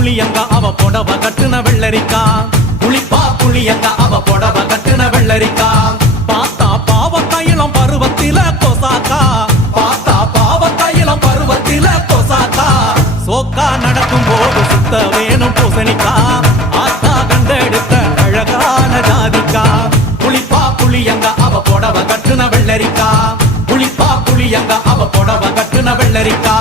புளியங்க அவ புடவ கட்டுன வெள்ளரிக்கா புளிப்பா புளியங்க அவ புடவ கட்டுன வெள்ளரிக்கா பார்த்தா பாவக்காயிலம் பருவத்தில கொசாக்கா பார்த்தா பாவக்காயிலம் பருவத்தில கொசாக்கா சோக்கா நடக்கும் போது சுத்த வேணும் பூசணிக்கா ஆத்தா கண்டெடுத்த அழகான ஜாதிக்கா புளிப்பா புளியங்க அவ புடவ கட்டுன வெள்ளரிக்கா புளிப்பா புளியங்க அவ புடவ கட்டுன வெள்ளரிக்கா